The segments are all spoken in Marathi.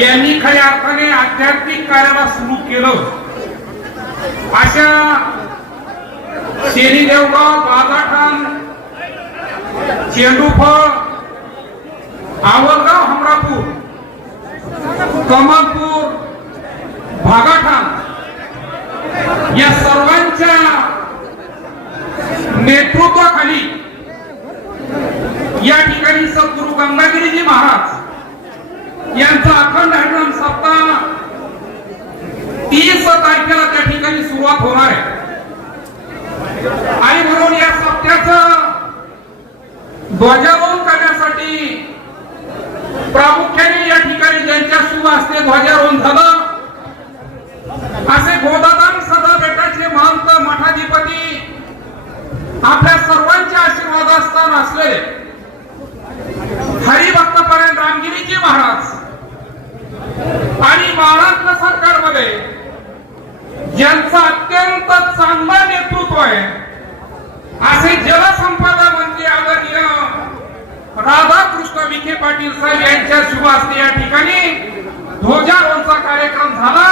यांनी खऱ्या अर्थाने आध्यात्मिक कार्याला सुरू केलं. अशा शेरी देवगाव बाजाठाण चेंडूफळ आवरगाव हमरापूर कमलपूर भागाठाण या सर्वांच्या नेतृत्वाखाली या ठिकाणी सद्गुरु गंगागिरीजी महाराज यांचा अखंड हरिनाम सप्ताह तीस तारखेला त्या ठिकाणी सुरुवात होणार आहे. आणि म्हणून या सप्त्याच ध्वजारोहण करण्यासाठी प्रामुख्याने या ठिकाणी ज्यांच्या शुभ असते ध्वजारोहण झालं असे गोदादान सदा बेटाचे महंत मठाधिपती आपल्या सर्वांच्या आशीर्वादास्थान असलेले हरिभक्तपर्यंत रामगिरीजी महाराज आणि महाराष्ट्र सरकारमध्ये ज्यांचं अत्यंत चांगलं नेतृत्व आहे. असे जलसंपदा मंत्री आदरणीय राधाकृष्ण विखे पाटील साहेब यांच्या शुभास्ते या ठिकाणी ध्वजारोहणचा कार्यक्रम झाला.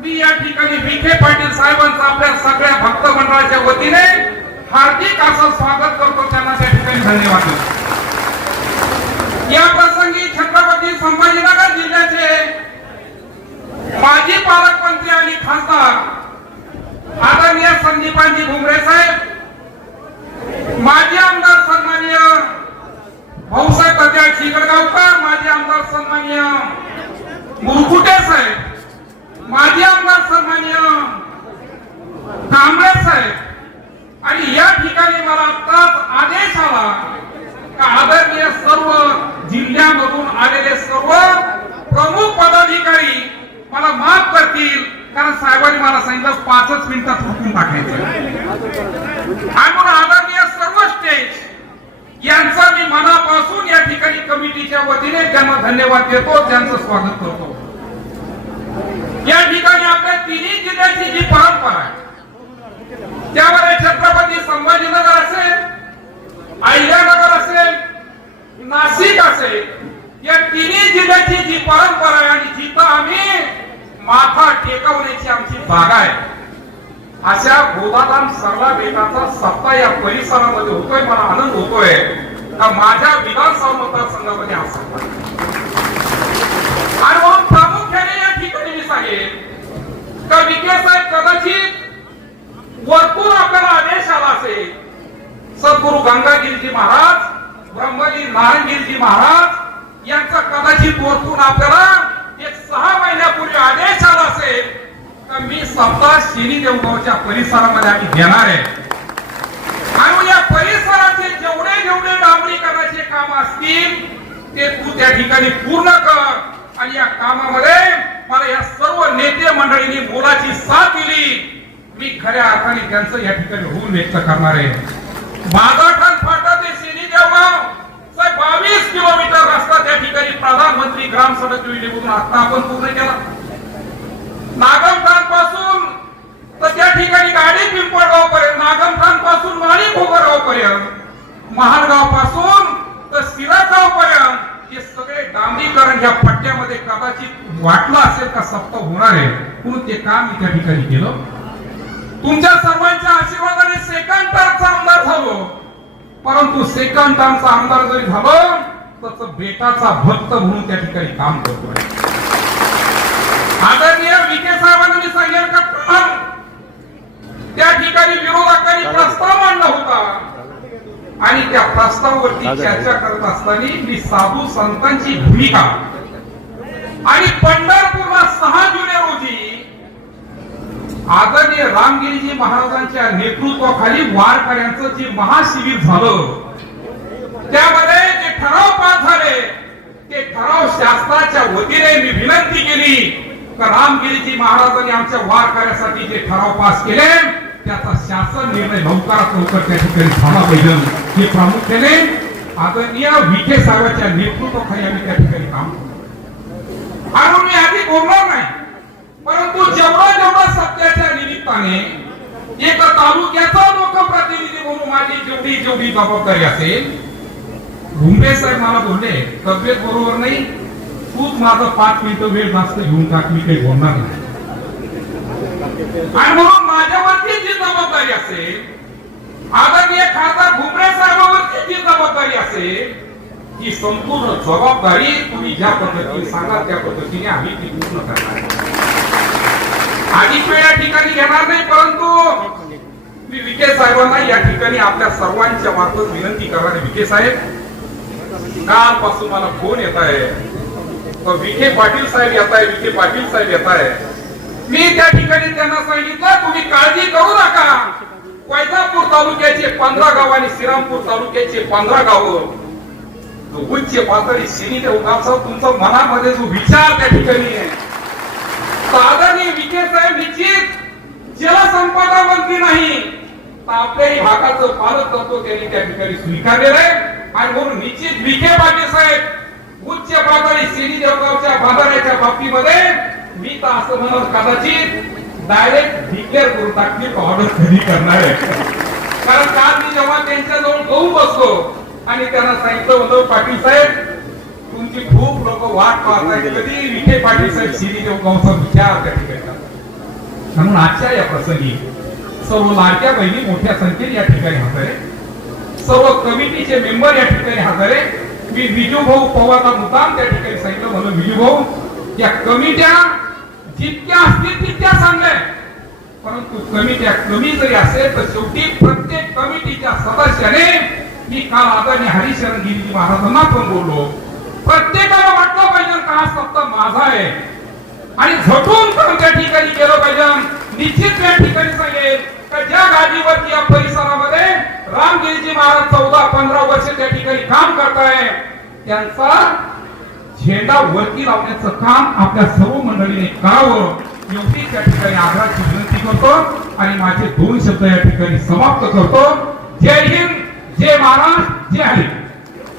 मी या ठिकाणी विखे पाटील साहेबांचं आपल्या सगळ्या भक्त मंडळाच्या वतीने हार्दिक असं स्वागत करतो. त्यांना त्या ठिकाणी धन्यवाद या प्रसंगी छत्रपती संभाजीनगर जिल्ह्याचे माजी पालकमंत्री आणि खासदार आदरणीय संदीपांजी भुमरे साहेब माजी आमदार सन्माननीय भाऊसाहेब तात्या शिगडगावकर माजी आमदार सन्माननीय मुरकुटे साहेब माजी आमदार सन्माननीय कांबळे साहेब आणि या ठिकाणी मला आत्ताच आदेश आला का आदरणीय सर्व जिल्ह्यामधून आलेले सर्व प्रमुख पदाधिकारी मला माफ करतील कारण साहेबांनी मला सांगितलं पाचच मिनिटात हुकूम टाकायचं. आणि म्हणून आदरणीय सर्व स्टेज यांचा मी मनापासून या ठिकाणी कमिटीच्या वतीने त्यांना धन्यवाद देतो त्यांचं स्वागत करतो. या ठिकाणी आपल्या तिन्ही जिल्ह्याची जी परंपरा आहे त्यामध्ये छत्रपती संभाजीनगर असेल अहिल्यानगर असेल नाशिक असेल या तिन्ही जिल्ह्याची जी परंपरा आहे आणि जिथं आम्ही माथा टेकवण्याची आमची जागा आहे. अशा गोदादान सरला बेटाचा सप्ताह या परिसरामध्ये होतोय मला आनंद होतोय. का माझ्या विधानसभा मतदारसंघामध्ये हा सप्ताह आणि म्हणून प्रामुख्याने या ठिकाणी मी सांगेन का विखे साहेब कदाचित वरतून आपल्याला आदेश आला असेल सद्गुरु गंगागिरीजी महाराज ब्रह्मजी नारायणगिरीजी महाराज यांचा कदाचित वरतून आपल्याला सहा महिन्यापूर्वी आदेश आला असेल तर मी स्वतः शिनी देवगावच्या परिसरामध्ये आम्ही घेणार आहे. आणि या परिसराचे जेवढे जेवढे डांबरीकरणाचे काम असतील ते तू त्या ठिकाणी पूर्ण कर. आणि या कामामध्ये मला या सर्व नेते मंडळींनी मोलाची साथ दिली. मी खऱ्या अर्थाने त्यांचं या ठिकाणी होऊन व्यक्त करणार आहे. बाजारठाण फाटा ते शिनी देवगाव साहेब बावीस किलोमीटर रस्ता त्या ठिकाणी प्रधानमंत्री ग्राम सडक योजनेमधून आता आपण पूर्ण केला. नागमठाणपासून तर त्या ठिकाणी गाडी पिंपळगाव पर्यंत नागमठाणपासून माळी भोगरगाव पर्यंत महाडगावपासून तर सिरागाव पर्यंत हे सगळे डांबरीकरण या पट्ट्यामध्ये कदाचित वाटलं असेल का सप्ताह होणार आहे म्हणून ते काम त्या ठिकाणी केलं. तुमच्या सर्वांच्या आशीर्वादाने सेकंड टर्मचा आमदार झालो. परंतु सेकंड टर्मचा आमदार जरी झालो तसं बेटाचा भक्त म्हणून त्या ठिकाणी काम करतोय आदरणीय विखे साहेबांनी मी सांगेल का प्रमाण त्या ठिकाणी विरोधकांनी प्रस्ताव मांडला होता. आणि त्या प्रस्तावावरती चर्चा करत असताना मी साधू संतांची भूमिका. आणि पंढरपूरला सहा जुलै रोजी आदरणीय रामगिरीजी महाराजांच्या नेतृत्वाखाली वारकऱ्यांचं जे महाशिबिर झालं त्यामध्ये ठराव पास झाले. ते ठराव शास्त्राच्या वतीने मी विनंती केली. का रामगिरीजी महाराजांनी आमच्या वारकऱ्यासाठी जे ठराव पास केले त्याचा शासन निर्णय लवकरात लवकर त्या ठिकाणी झाला पाहिजे हे प्रामुख्याने आदरणीय विखे साहेबांच्या नेतृत्वाखाली आम्ही त्या ठिकाणी काम करतो आणि मी आधी बोलणार नाही परंतु जेवढा जेवढा सत्याच्या निमित्ताने एका तालुक्याचा लोकप्रतिनिधी म्हणून माझी जेवढी जेवढी जबाबदारी असेल भुंबे साहेब मला बोलले तब्येत बरोबर नाही तूच माझं पाच मिनिटं वेळ जास्त घेऊन टाक मी काही बोलणार नाही. आणि म्हणून माझ्यावरती जी जबाबदारी असेल आदरणीय खासदार भुमरे साहेबांवरती जी जबाबदारी असेल ही संपूर्ण जबाबदारी तुम्ही ज्या पद्धतीने सांगाल त्या पद्धतीने आम्ही ती पूर्ण करणार अधिक वेळ या ठिकाणी घेणार नाही परंतु मी विखे साहेबांना या ठिकाणी आपल्या सर्वांच्या मार्फत विनंती करणार विखे साहेब म्हणजे कालपासून मला फोन येत आहे. विखे पाटील साहेब येत आहे विखे पाटील साहेब येत आहे. मी त्या ठिकाणी त्यांना सांगितलं तुम्ही काळजी करू नका. वैजापूर तालुक्याचे पंधरा गाव आणि श्रीरामपूर तालुक्याचे पंधरा गाव जो उच्च पातळी सिनी साहेब तुमचा मनामध्ये जो विचार त्या ठिकाणी आहे. तर विखे साहेब निश्चित जलसंपदा मंत्री नाही. आपल्याही भागाचं पालक तत्व त्यांनी त्या ठिकाणी स्वीकारलेलं आहे. आणि म्हणून निश्चित विखे पाटील साहेब उच्च पातळी सिनी देवगावच्या बाजाराच्या बाबतीमध्ये मी तर असं म्हणत कदाचित डायरेक्ट डिक्लेअर करून टाकली ऑर्डर कधी करणार आहे. कारण काल मी जेव्हा त्यांच्या जवळ गहू बसतो आणि त्यांना सांगितलं होतं पाटील साहेब तुमची खूप लोक वाट पाहत कधी विखे पाटील साहेब श्री देवगावचा विचार त्या ठिकाणी म्हणून आजच्या या प्रसंगी सर्व लाडक्या बहिणी मोठ्या संख्येने या ठिकाणी होत आहे सर्व कमिटीचे मेंबर या ठिकाणी हजर आहे मी विजू भाऊ पवारला मुद्दाम त्या ठिकाणी सांगितलं म्हणून विजू भाऊ या कमिट्या जितक्या असतील तितक्या चांगल्या परंतु कमिट्या कमी जरी असेल तर शेवटी प्रत्येक कमिटीच्या सदस्याने मी काल आदरणीय हरिशरण गिरीजी महाराजांना पण बोललो. प्रत्येकाला वाटलं पाहिजे का हा सत्ता माझा आहे. आणि झटून पण त्या ठिकाणी गेलं पाहिजे. निश्चित त्या ठिकाणी सांगेल का ज्या गादीवरती या परिसरामध्ये रामगिरीजी महाराज चौदा पंधरा वर्ष त्या ठिकाणी काम करताय. त्यांचा झेंडा वरती लावण्याचं काम आपल्या सर्व मंडळीने करावं. एवढी त्या ठिकाणी आग्रहाची विनंती करतो आणि माझे दोन शब्द या ठिकाणी समाप्त करतो. जय हिंद जय महाराज जय हरी